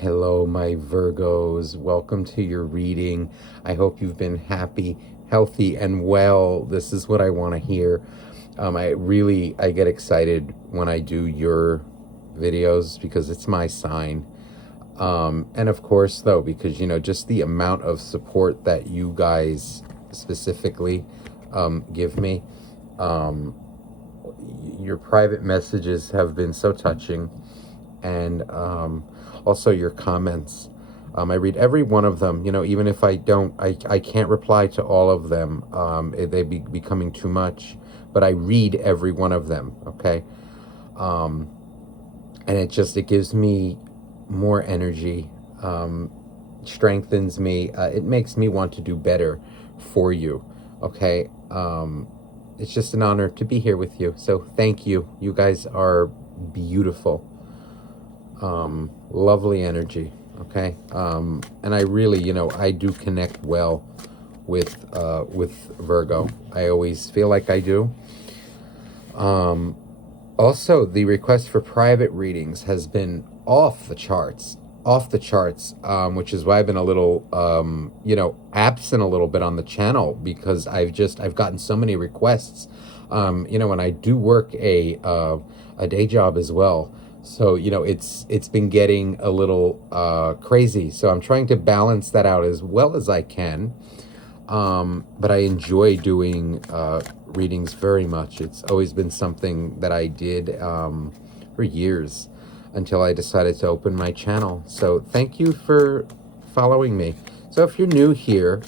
Hello, my Virgos. Welcome to your reading. I hope you've been happy, healthy, and well. This is what I want to hear. I get excited when I do your videos because it's my sign. And of course, though, because, just the amount of support that you guys specifically give me. Your private messages have been so touching. And also your comments. I read every one of them, even if I don't, I can't reply to all of them. They be becoming too much, but I read every one of them, okay? And it gives me more energy, strengthens me. It makes me want to do better for you, okay? It's just an honor to be here with you. So thank you. You guys are beautiful. Lovely energy, okay? And I really, I do connect well with Virgo. I always feel like I do. Also, the request for private readings has been off the charts, which is why I've been a little, absent a little bit on the channel, because I've gotten so many requests, and I do work a day job as well. So, it's been getting a little crazy. So I'm trying to balance that out as well as I can. But I enjoy doing readings very much. It's always been something that I did for years until I decided to open my channel. So thank you for following me. So if you're new here,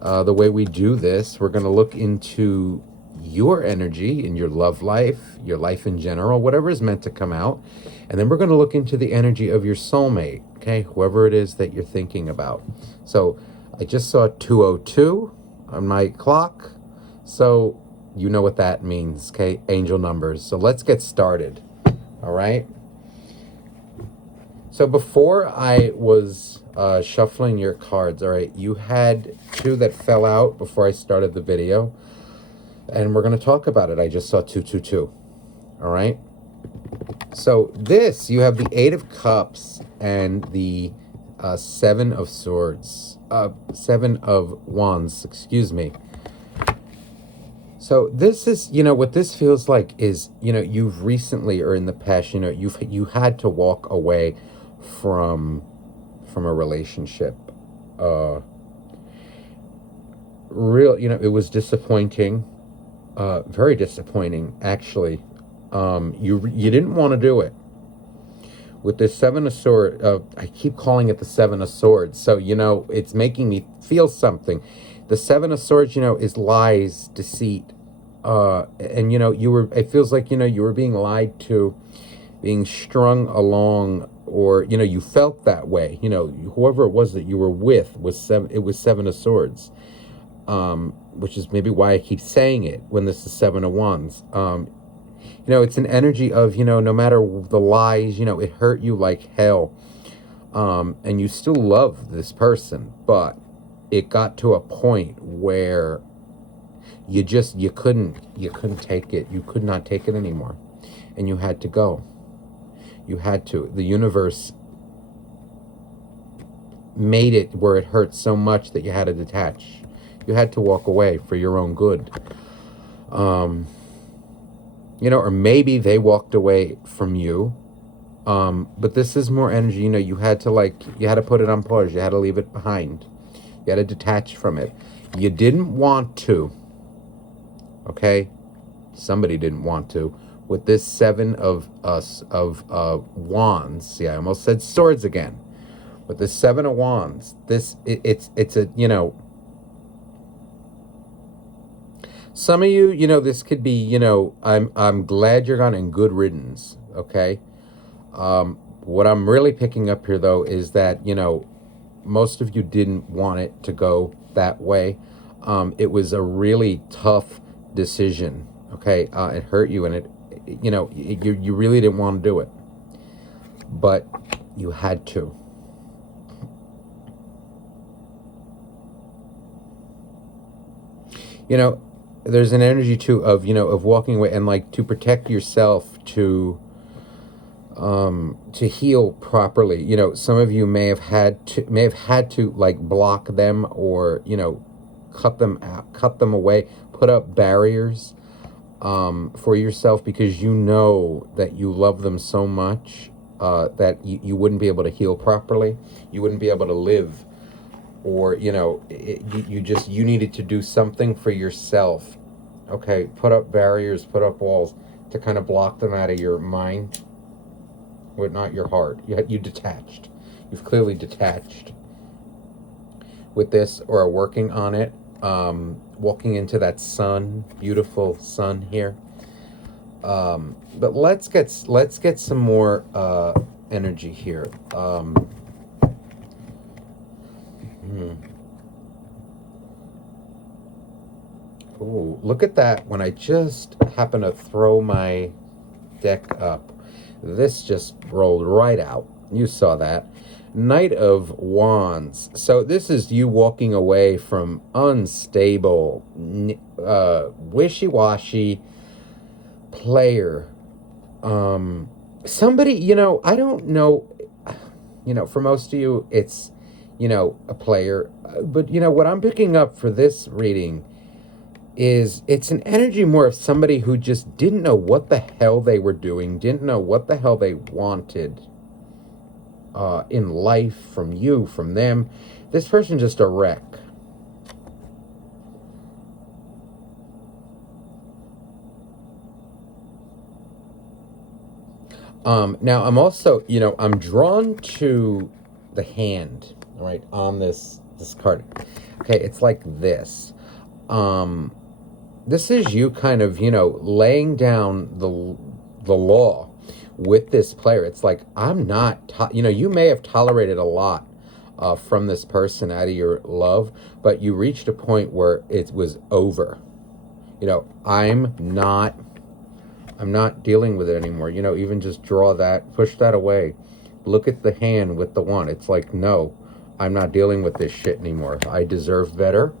the way we do this, we're going to look into your energy in your love life, your life in general, whatever is meant to come out. And then we're going to look into the energy of your soulmate, okay? Whoever it is that you're thinking about. So I just saw 202 on my clock. So you know what that means, okay? Angel numbers. So let's get started, all right? So before I was shuffling your cards, all right, you had two that fell out before I started the video. And we're going to talk about it. I just saw 222. All right. So this, you have the 8 of Cups and the 7 of Swords. 7 of Wands, excuse me. So this is, what this feels like is, you've recently or in the past, you had to walk away from a relationship. It was disappointing. Very disappointing, actually. You didn't want to do it. With this 7 of Swords, I keep calling it the 7 of Swords, so, it's making me feel something. The 7 of Swords, is lies, deceit, and, it feels like, you were being lied to, being strung along, or, you felt that way. Whoever it was that you were with was 7 of Swords. Which is maybe why I keep saying it when this is 7 of Wands. It's an energy of, no matter the lies, it hurt you like hell. And you still love this person, but it got to a point where you couldn't take it. You could not take it anymore. And you had to go. You had to. The universe made it where it hurt so much that you had to detach. You had to walk away for your own good. Or maybe they walked away from you. But this is more energy, you had to put it on pause. You had to leave it behind. You had to detach from it. You didn't want to. Okay? Somebody didn't want to. With this 7 of Wands. See, I almost said Swords again. With this 7 of Wands, it's a, some of you, this could be, I'm glad you're gone and good riddance, okay? What I'm really picking up here, though, is that, most of you didn't want it to go that way. It was a really tough decision, okay? It hurt you, and you really didn't want to do it. But you had to. There's an energy too of, of walking away and to protect yourself, to to heal properly. You know, some of you may have had to like block them, or, you know, cut them out, cut them away, put up barriers for yourself, because you know that you love them so much that you wouldn't be able to heal properly. You wouldn't be able to live, or, you know, you needed to do something for yourself. Okay, put up barriers, put up walls to kind of block them out of your mind, but not your heart. You detached. You've clearly detached with this, or are working on it. Walking into that sun, beautiful sun here. But let's get some more energy here. Ooh, look at that! When I just happen to throw my deck up, this just rolled right out. You saw that. Knight of Wands. So this is you walking away from unstable, wishy-washy player. Somebody, you know, I don't know, you know, for most of you, it's, you know, a player. But, you know, what I'm picking up for this reading is it's an energy more of somebody who just didn't know what the hell they were doing, didn't know what the hell they wanted in life, from you, from them. This person just a wreck. Now I'm also, you know, I'm drawn to the hand, right, on this card. Okay, it's like this. This is you kind of, you know, laying down the law with this player. It's like, I'm not, you know, you may have tolerated a lot from this person out of your love, but you reached a point where it was over. You know, I'm not dealing with it anymore. You know, even just draw that, push that away. Look at the hand with the one. It's like, no, I'm not dealing with this shit anymore. I deserve better.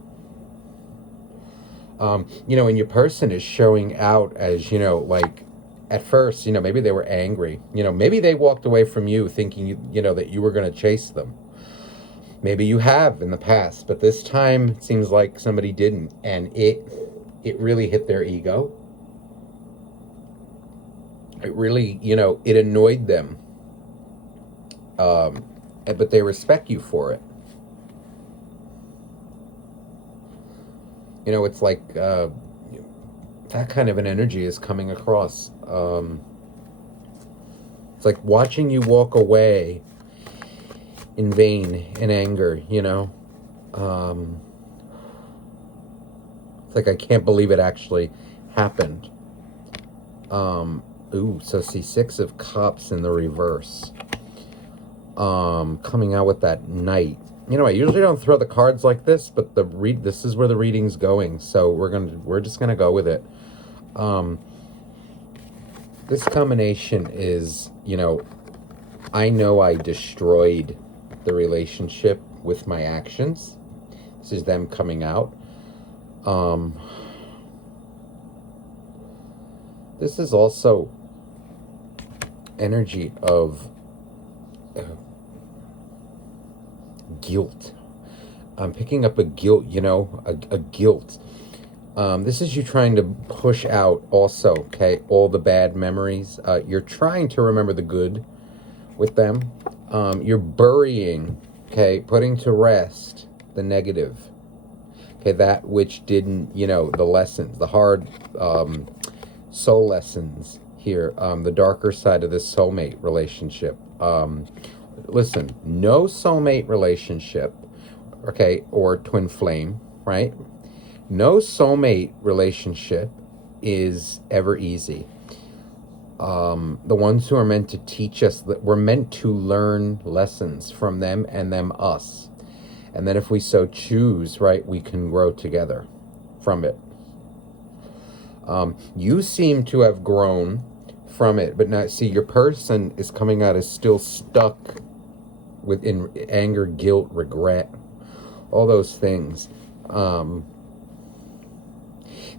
You know, and your person is showing out as, you know, like, at first, you know, maybe they were angry. You know, maybe they walked away from you thinking, you know, that you were going to chase them. Maybe you have in the past, but this time it seems like somebody didn't, and it really hit their ego. It really, you know, it annoyed them. But they respect you for it. You know, it's like that kind of an energy is coming across. It's like watching you walk away in vain, in anger, you know. It's like, I can't believe it actually happened. Ooh, so see, Six of Cups in the reverse. Coming out with that Knight. You know, I usually don't throw the cards like this, but this is where the reading's going, so we're just gonna go with it. This combination is, you know I destroyed the relationship with my actions. This is them coming out. This is also energy of guilt. I'm picking up a guilt, you know, a guilt. This is you trying to push out also, okay, all the bad memories. You're trying to remember the good with them. You're burying, okay, putting to rest the negative. Okay, that which didn't, you know, the lessons, the hard soul lessons here, the darker side of this soulmate relationship. Listen, no soulmate relationship, okay, or twin flame, right? No soulmate relationship is ever easy. The ones who are meant to teach us, that we're meant to learn lessons from them, and them us. And then if we so choose, right, we can grow together from it. You seem to have grown from it, but now, see, your person is coming out as still stuck within anger, guilt, regret, all those things.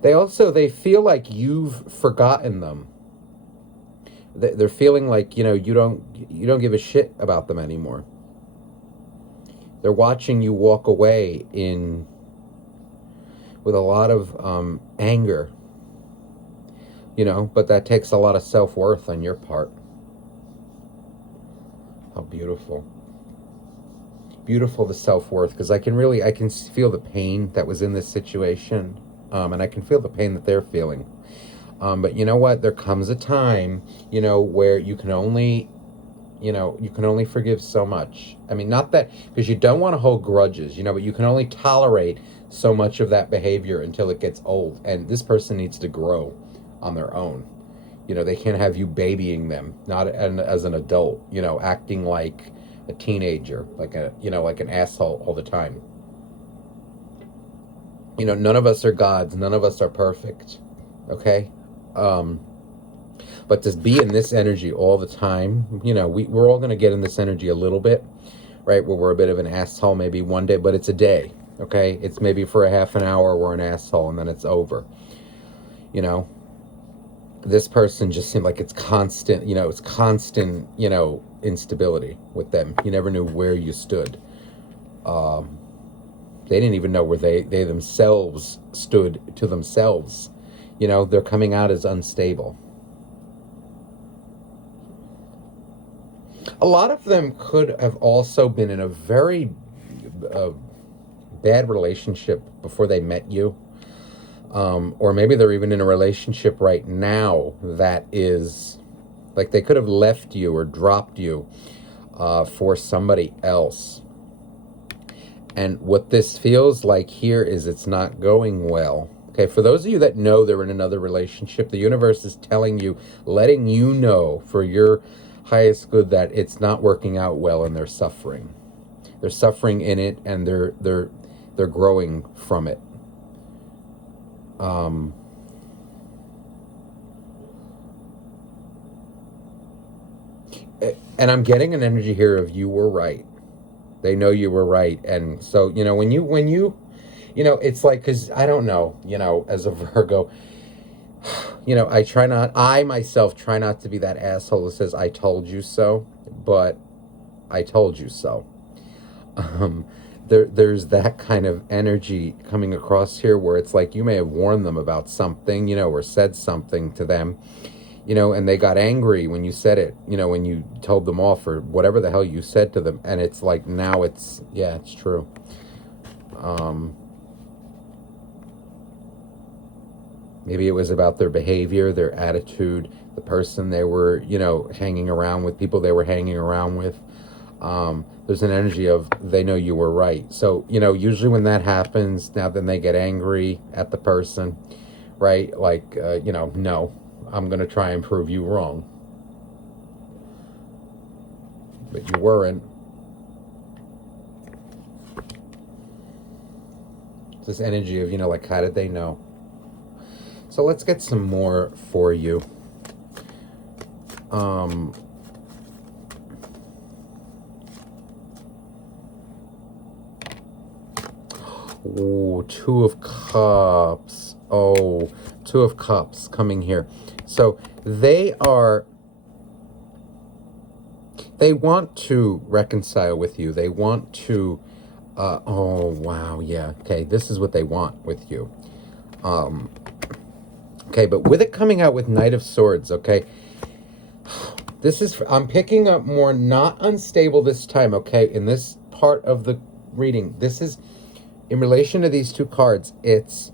They feel like you've forgotten them. they're feeling like, you don't give a shit about them anymore. They're watching you walk away with a lot of anger, but that takes a lot of self-worth on your part. How beautiful. Beautiful, the self-worth, because I can feel the pain that was in this situation, and I can feel the pain that they're feeling. But you know what? There comes a time, where you can only forgive so much. I mean, not that, because you don't want to hold grudges, but you can only tolerate so much of that behavior until it gets old. And this person needs to grow on their own. They can't have you babying them, not as an adult, acting like a teenager, like like an asshole all the time. None of us are gods. None of us are perfect. Okay? But to be in this energy all the time, we're all going to get in this energy a little bit, right? Where we're a bit of an asshole maybe one day, but it's a day, okay? It's maybe for a half an hour we're an asshole and then it's over. This person just seemed like it's constant, instability with them. You never knew where you stood. They didn't even know where they themselves stood to themselves. They're coming out as unstable. A lot of them could have also been in a very bad relationship before they met you. Or maybe they're even in a relationship right now that is, like, they could have left you or dropped you for somebody else. And what this feels like here is it's not going well. Okay, for those of you that know they're in another relationship, the universe is telling you, letting you know for your highest good that it's not working out well and they're suffering. They're suffering in it and they're growing from it. And I'm getting an energy here of you were right. They know you were right. And so, when you it's like, because I don't know, as a Virgo, I myself try not to be that asshole that says, I told you so, but I told you so. There's that kind of energy coming across here where it's like you may have warned them about something, or said something to them, and they got angry when you said it, when you told them off or whatever the hell you said to them. And it's like, now it's true. Maybe it was about their behavior, their attitude, the person they were, hanging around with, people they were hanging around with. There's an energy of they know you were right. So, usually when that happens, now then they get angry at the person, right? Like, no, I'm going to try and prove you wrong. But you weren't. It's this energy of, like, how did they know? So let's get some more for you. Oh, Two of Cups. Oh, Two of Cups coming here. So they want to reconcile with you. They want to, oh, wow, yeah. Okay, this is what they want with you. Okay, but with it coming out with Knight of Swords, okay, I'm picking up more not unstable this time, okay, in this part of the reading. This is, in relation to these two cards, it's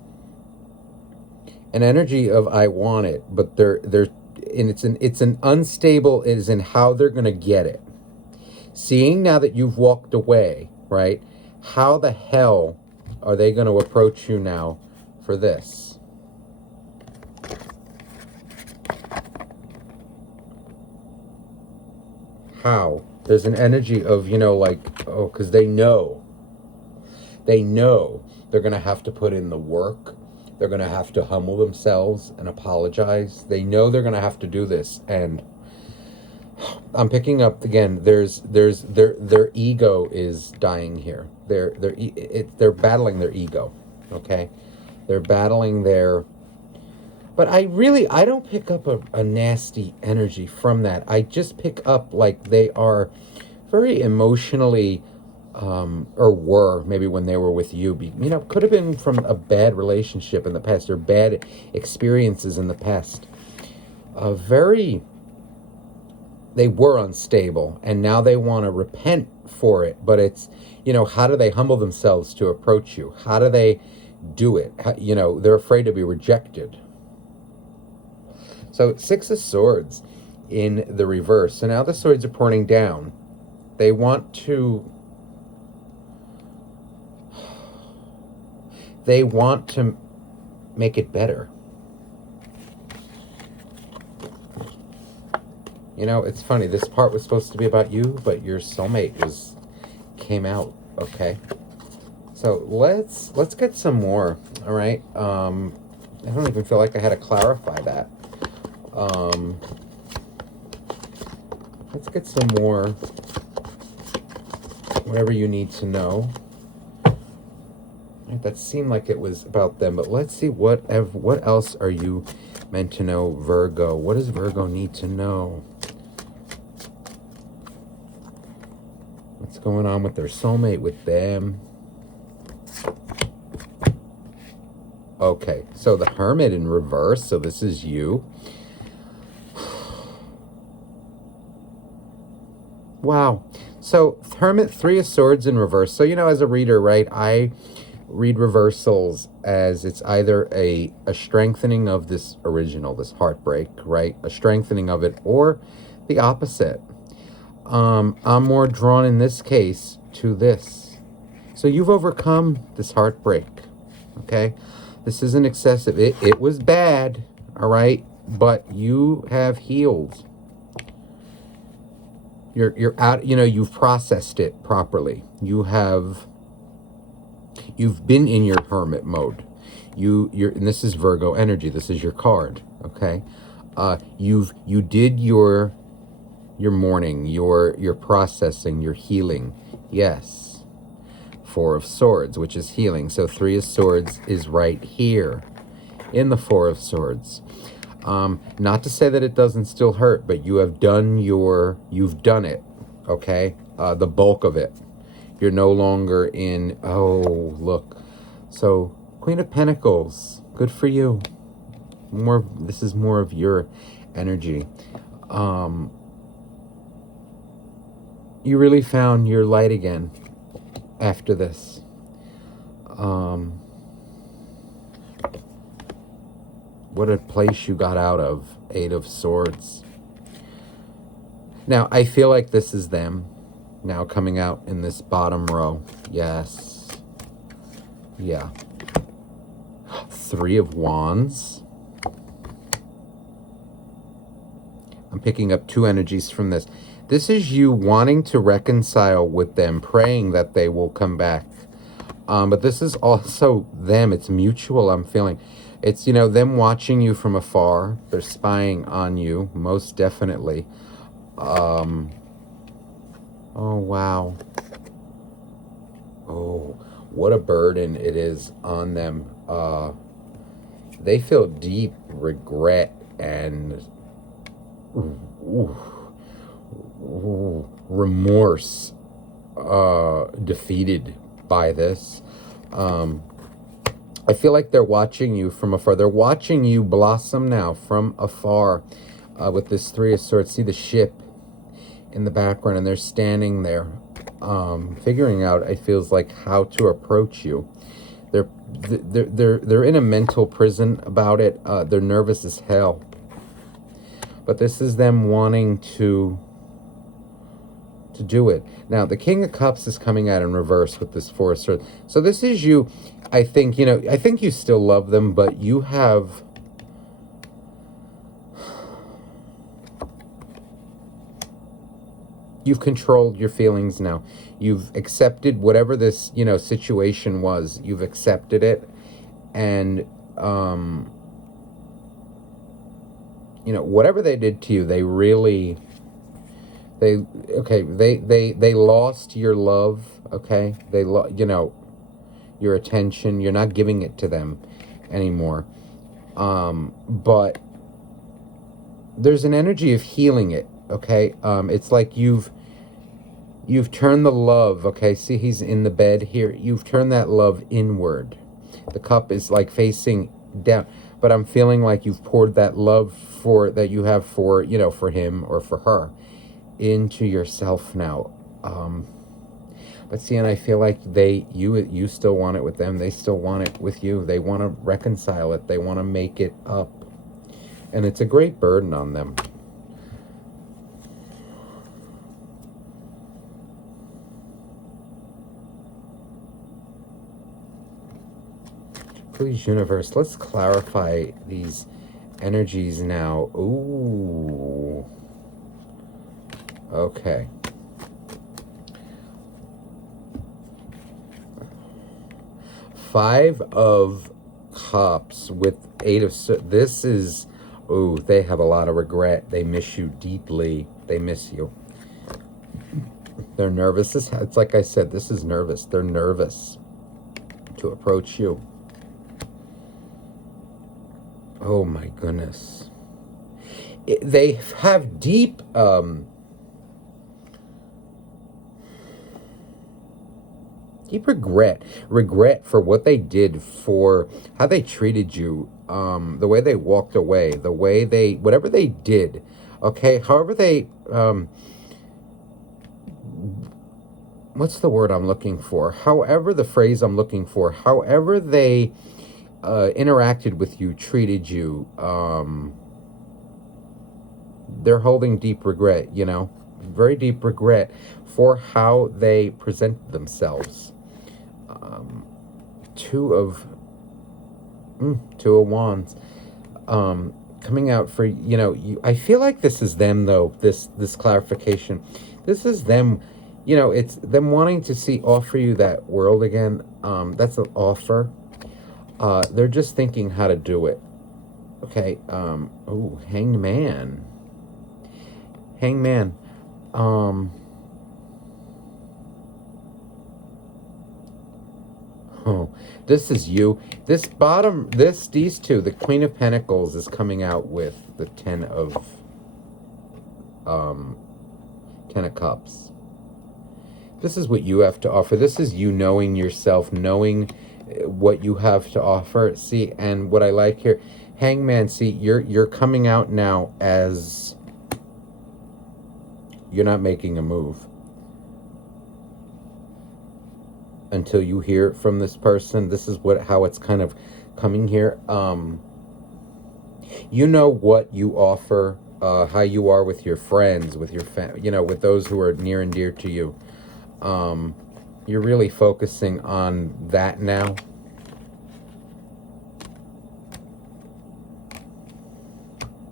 an energy of I want it, but and it's an unstable is in how they're going to get it. Seeing now that you've walked away, right, how the hell are they going to approach you now for this? How? There's an energy of, because they know they're going to have to put in the work. They're going to have to humble themselves and apologize. They know they're going to have to do this. And I'm picking up again, their ego is dying here. They're battling their ego. Okay. They're battling their, But I don't pick up a nasty energy from that. I just pick up like they are very emotionally, or were maybe when they were with you. Could have been from a bad relationship in the past or bad experiences in the past. They were unstable and now they want to repent for it. But it's, how do they humble themselves to approach you? How do they do it? They're afraid to be rejected. So 6 of Swords in the reverse. So now the swords are pointing down. They want to make it better. It's funny. This part was supposed to be about you, but your soulmate came out. Okay. So let's get some more. All right. I don't even feel like I had to clarify that. Let's get some more. Whatever you need to know. Right, that seemed like it was about them, but let's see what else are you meant to know, Virgo? What does Virgo need to know? What's going on with their soulmate, with them? Okay, so the Hermit in reverse, so this is you. Wow. So Hermit, 3 of Swords in reverse. So, as a reader, right, I read reversals as it's either a strengthening of this original, this heartbreak, right? A strengthening of it, or the opposite. I'm more drawn in this case to this. So you've overcome this heartbreak, okay? This isn't excessive. It was bad, all right? But you have healed. You're out, you've processed it properly. You've been in your hermit mode. And this is Virgo energy. This is your card, okay? You did your mourning, your processing, your healing. Yes. 4 of Swords, which is healing. So 3 of Swords is right here in the 4 of Swords. Not to say that it doesn't still hurt, but you've done it, okay? The bulk of it. You're no longer in, oh, look. So, Queen of Pentacles, good for you. This is more of your energy. You really found your light again after this. What a place you got out of. 8 of Swords. Now, I feel like this is them now coming out in this bottom row. Yes. Yeah. 3 of Wands. I'm picking up 2 energies from this. This is you wanting to reconcile with them, praying that they will come back. But this is also them. It's mutual, I'm feeling. It's, them watching you from afar. They're spying on you, most definitely. Oh, wow. Oh, what a burden it is on them. They feel deep regret and remorse, defeated by this. I feel like they're watching you from afar. They're watching you blossom now from afar with this 3 of Swords. See the ship in the background, and they're standing there figuring out, it feels like, how to approach you. They're in a mental prison about it. They're nervous as hell. But this is them wanting to do it. Now, the King of Cups is coming out in reverse with this 4 of Swords. So this is you, I think, I think you still love them, but you have... You've controlled your feelings now. You've accepted whatever this, situation was. You've accepted it. And, whatever they did to you, they really... They lost your love, okay? Your attention. You're not giving it to them anymore. But there's an energy of healing it, okay? It's like you've turned the love, okay? See, he's in the bed here. You've turned that love inward. The cup is like facing down, but I'm feeling like you've poured that love that you have for, for him or for her into yourself now. But see, and I feel like you still want it with them. They still want it with you. They want to reconcile it. They want to make it up. And it's a great burden on them. Please, universe, let's clarify these energies now. Ooh. Okay. Five of Cups with Eight of... This is... Ooh, they have a lot of regret. They miss you deeply. They miss you. They're nervous. It's like I said, this is nervous. They're nervous to approach you. Oh my goodness. They have deep deep regret for what they did, for how they treated you, the way they walked away, the way whatever they did, okay, however they, what's the word I'm looking for? However, the phrase I'm looking for, however they interacted with you, treated you, they're holding deep regret, very deep regret for how they present themselves. Two of Wands coming out for, I feel like this is them, though, this clarification. This is them, it's them wanting to offer you that world again. That's an offer. They're just thinking how to do it. Okay. Oh, Hanged Man. Oh, this is you. These two, the Queen of Pentacles is coming out with the Ten of Cups. This is what you have to offer. This is you knowing yourself, knowing what you have to offer. See, and what I like here, Hangman, see, you're coming out now as you're not making a move until you hear from this person. This is how it's kind of coming here. You know what you offer, how you are with your friends, with your with those who are near and dear to you. You're really focusing on that now.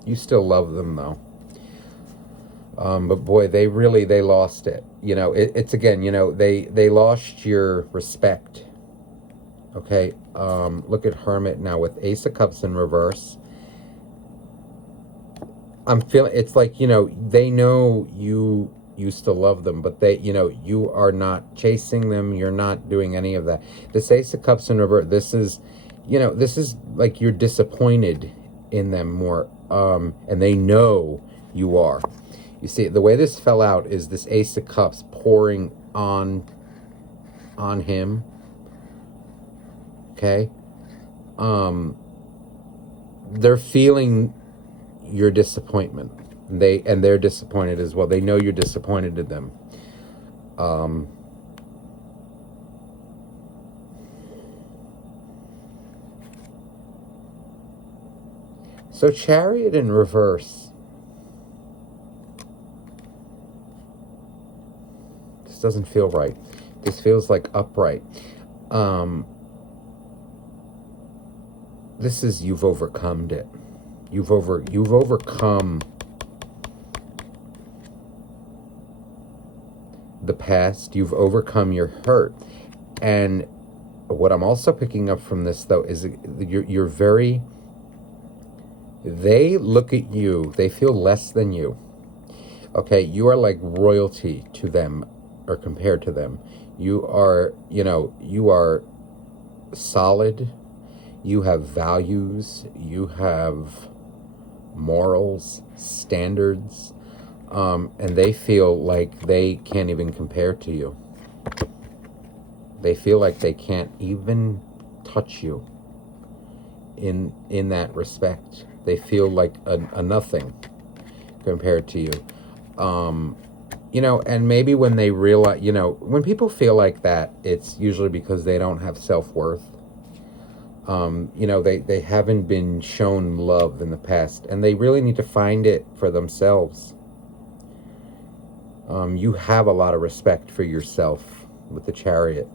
You still love them, though. But boy, they lost it. It's again, they lost your respect. Okay. Look at Hermit now with Ace of Cups in reverse. I'm feeling, it's like, they know you still love them, but you are not chasing them. You're not doing any of that. This Ace of Cups in reverse, this is like you're disappointed in them more. And they know you are. You see, the way this fell out is this Ace of Cups pouring on him. Okay? They're feeling your disappointment. They're disappointed as well. They know you're disappointed in them. So Chariot in reverse. This doesn't feel right. This feels like upright. This is you've overcome it. You've overcome the past. You've overcome your hurt. And what I'm also picking up from this, though, is you're very... They look at you, they feel less than you. Okay, you are like royalty to them, or compared to them. You are, you are solid. You have values, you have morals, standards, and they feel like they can't even compare to you. They feel like they can't even touch you in that respect. They feel like a nothing compared to you. You know, and maybe when they realize, you know, when people feel like that, it's usually because they don't have self-worth. You know, they haven't been shown love in the past, and they really need to find it for themselves. You have a lot of respect for yourself with the Chariot.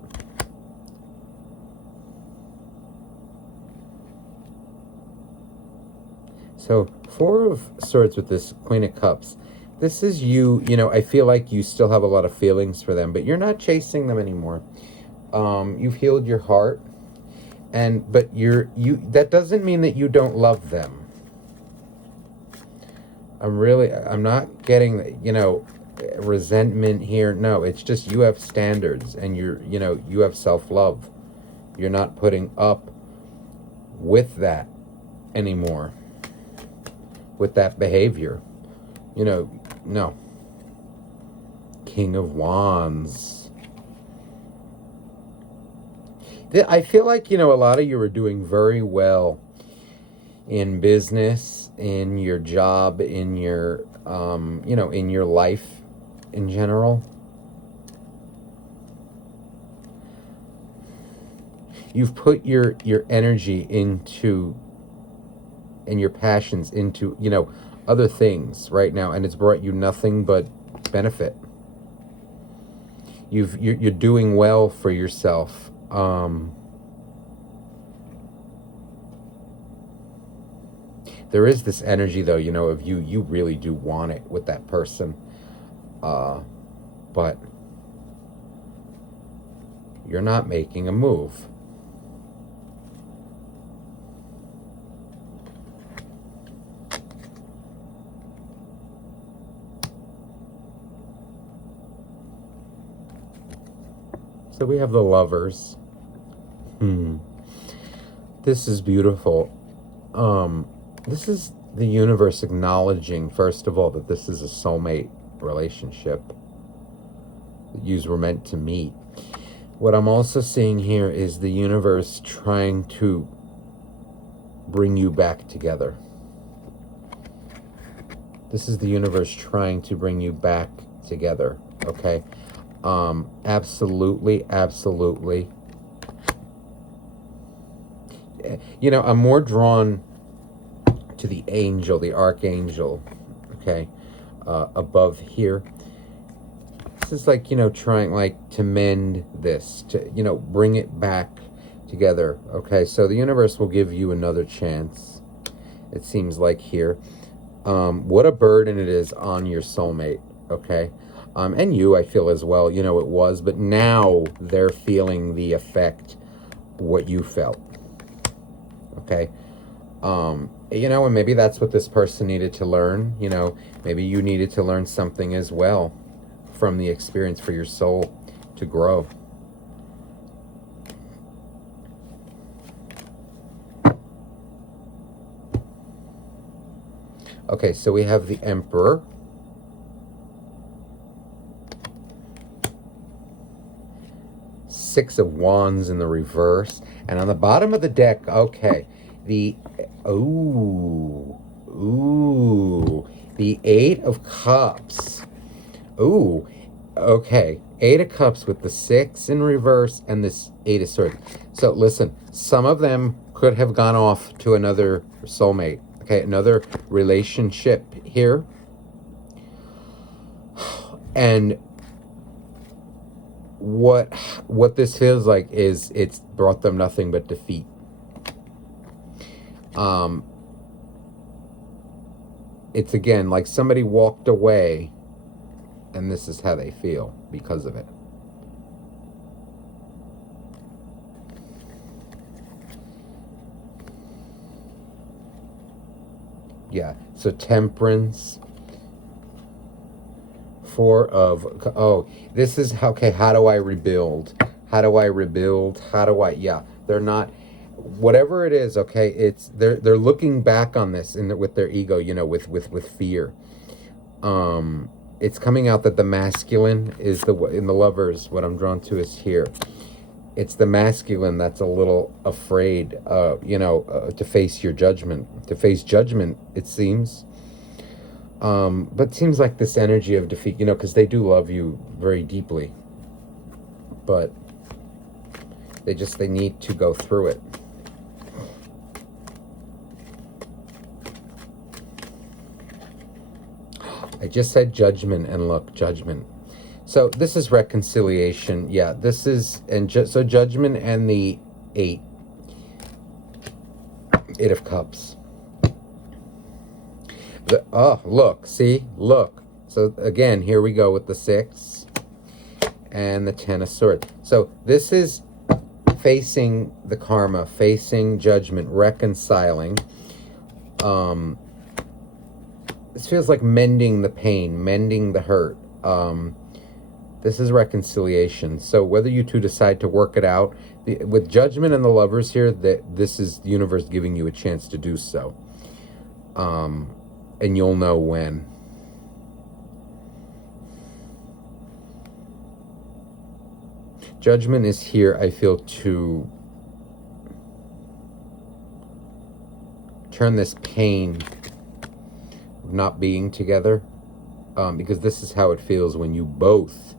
So, Four of Swords with this Queen of Cups. This is you, you know, I feel like you still have a lot of feelings for them, but you're not chasing them anymore. You've healed your heart, but that doesn't mean that you don't love them. I'm not getting, you know, resentment here. No, it's just you have standards, and you know, you have self-love. You're not putting up with that anymore, with that behavior. You know, no. King of Wands. I feel like, you know, a lot of you are doing very well in business, in your job, in your, you know, in your life in general. You've put your energy into, and your passions into, you know, other things right now, and it's brought you nothing but benefit. You're doing well for yourself. There is this energy, though, you know, of you really do want it with that person, but you're not making a move. So we have the Lovers. This is beautiful. This is the universe acknowledging, first of all, that this is a soulmate relationship. That yous were meant to meet. What I'm also seeing here is the universe trying to bring you back together. This is the universe trying to bring you back together, okay? Absolutely, absolutely. You know, I'm more drawn to the angel, the archangel, okay, above here. This is like, you know, trying like to mend this, to, you know, bring it back together, okay? So the universe will give you another chance, it seems like here. What a burden it is on your soulmate, okay? And you, I feel as well, you know, it was, but now they're feeling the effect, what you felt, okay? You know, and maybe that's what this person needed to learn, you know, maybe you needed to learn something as well from the experience for your soul to grow. Okay, so we have the Emperor. Six of Wands in the reverse. And on the bottom of the deck, okay, the Eight of Cups. Ooh, okay. Eight of Cups with the 6 in reverse and this Eight of Swords. So listen, some of them could have gone off to another soulmate. Okay, another relationship here. And what this feels like is it's brought them nothing but defeat. It's again like somebody walked away, and this is how they feel because of it. Yeah, so Temperance. This is, okay, how do I rebuild? How do I rebuild? How do I, yeah, they're not, whatever it is, okay, it's they're looking back on this with their ego, you know, with fear. It's coming out that the masculine is in the lovers. What I'm drawn to is here. It's the masculine that's a little afraid, to face your judgment, to face judgment. It seems, but it seems like this energy of defeat, because they do love you very deeply, but they need to go through it. I just said judgment, and look, judgment. So this is reconciliation. Yeah, this is, so judgment and the Eight of Cups. Look, see, look. So again, here we go with the 6 and the 10 of Swords. So this is facing the karma, facing judgment, reconciling. This feels like mending the pain, mending the hurt. This is reconciliation. So whether you two decide to work it out, with judgment and the lovers here, this is the universe giving you a chance to do so. And you'll know when. Judgment is here, I feel, to turn this pain of not being together, because this is how it feels when you both,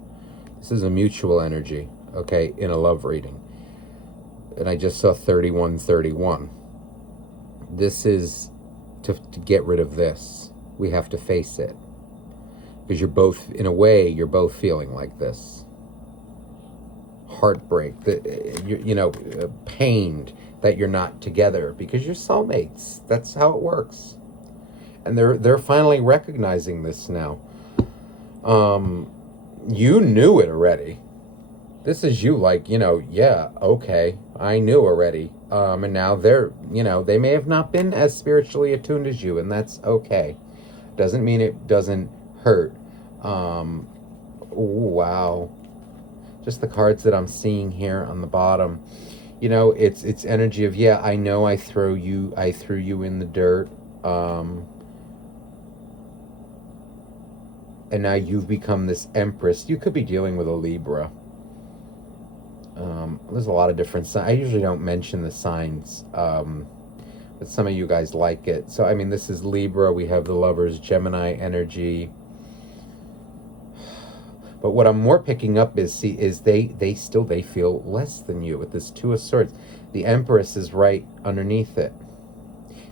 this is a mutual energy, okay, in a love reading. And I just saw 3131. This is to get rid of this. We have to face it. Because you're both, in a way, you're both feeling like this. Heartbreak, pained that you're not together because you're soulmates. That's how it works. And they're finally recognizing this now. You knew it already. This is you, like, yeah, okay, I knew already. And now they may have not been as spiritually attuned as you, and that's okay. Doesn't mean it doesn't hurt. Ooh, wow. Just the cards that I'm seeing here on the bottom. It's energy of, yeah, I know I threw you in the dirt. And now you've become this Empress. You could be dealing with a Libra. There's a lot of different signs. I usually don't mention the signs, but some of you guys like it. So, I mean, this is Libra. We have the Lovers, Gemini energy. But what I'm more picking up is they feel less than you with this Two of Swords. The Empress is right underneath it.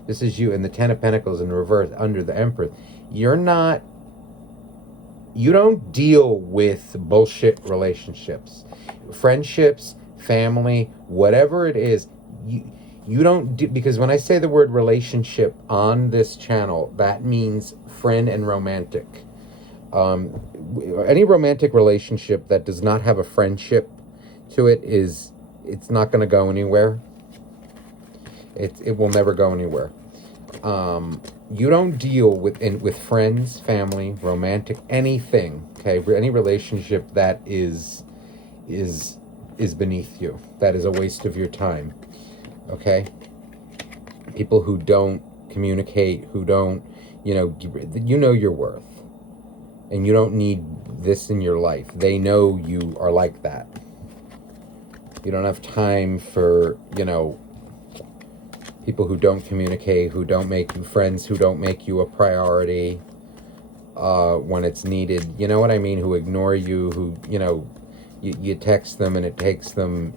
This is you, and the 10 of Pentacles in reverse under the Empress. You don't deal with bullshit relationships, friendships, family, whatever it is. You don't do, because when I say the word relationship on this channel, that means friend and romantic. Any romantic relationship that does not have a friendship to it it's not going to go anywhere. It will never go anywhere. You don't deal with friends, family, romantic, anything, okay? Any relationship that is beneath you, that is a waste of your time, okay? People who don't communicate, who don't, you know your worth. And you don't need this in your life. They know you are like that. You don't have time for, people who don't communicate, who don't make you friends, who don't make you a priority when it's needed. You know what I mean? Who ignore you, who, you text them and it takes them,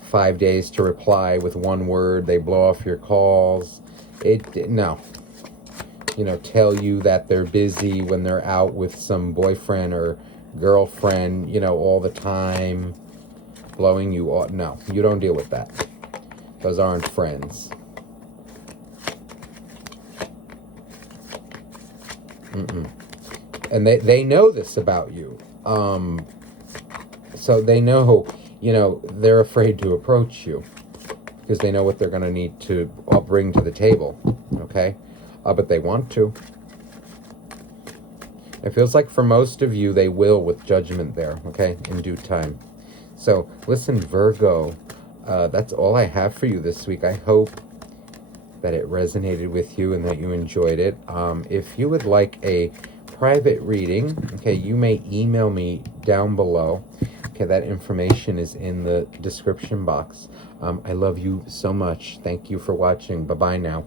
5 days to reply with one word. They blow off your calls. No. Tell you that they're busy when they're out with some boyfriend or girlfriend, all the time, blowing you off. No, you don't deal with that. Those aren't friends. And they know this about you. So they know, they're afraid to approach you because they know what they're going to need to bring to the table, okay? But they want to. It feels like for most of you, they will with judgment there, okay, in due time. So, listen, Virgo, that's all I have for you this week. I hope that it resonated with you and that you enjoyed it. If you would like a private reading, okay, you may email me down below. Okay, that information is in the description box. I love you so much. Thank you for watching. Bye-bye now.